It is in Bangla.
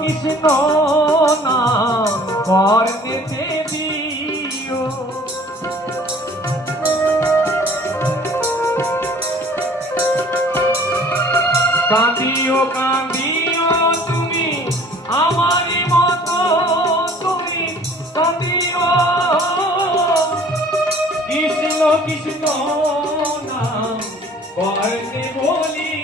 কৃষ্ণ নাম করতে দিও। কাঁদিও কাঁদিও তুমি আমারই মতো, তুমি কাঁদিও কৃষ্ণ কৃষ্ণ নাম করতে বলি।